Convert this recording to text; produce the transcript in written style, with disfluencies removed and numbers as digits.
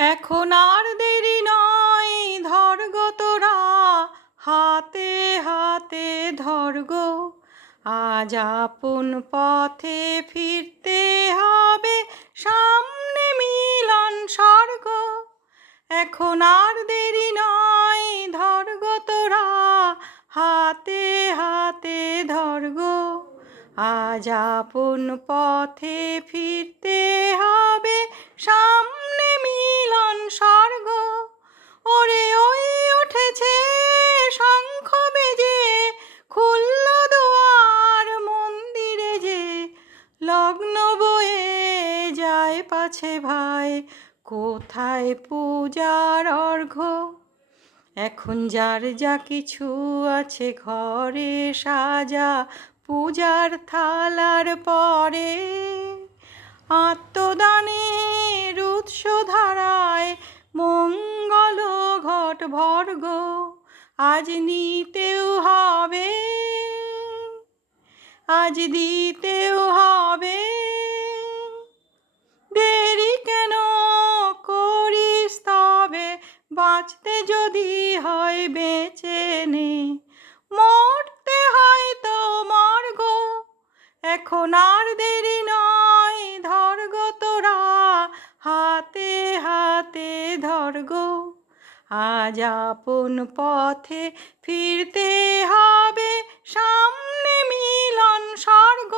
এখন আর দেরি নয়, ধর গো তোরা, হাতে হাতে ধর গো। আজ আপন পথে ফিরতে হবে, সামনে মিলন স্বর্গ। এখন আর দেরি নয়, ধর গো তোরা, হাতে হাতে ধর গো। আজ আপন পথে ফিরতে হবে, সামনে মিলন স্বর্গ। ওরে ওই উঠেছে শঙ্খ বেজে, খুলল দুয়ার মন্দিরে যে, লগ্ন বয়ে যায় পাছে ভাই, কোথায় পূজার অর্ঘ্য। এখন যার যা কিছু আছে ঘরে সাজা, পূজার থালার পরে আত্মদানের উৎস ধারায় মঙ্গল ঘট ভর্গ। আজ নিতেও হবে, আজ দিতেও হবে, দেরি কেন করিস তবে, বাঁচতে যদি হয় বেঁচে নে, মরতে হয় তো মর গো। এখন আর দেরি নয়, ধর গো তোরা, হাতে হাতে ধর গো। আজ আপন পথে ফিরতে হবে, সামনে মিলন স্বর্গ।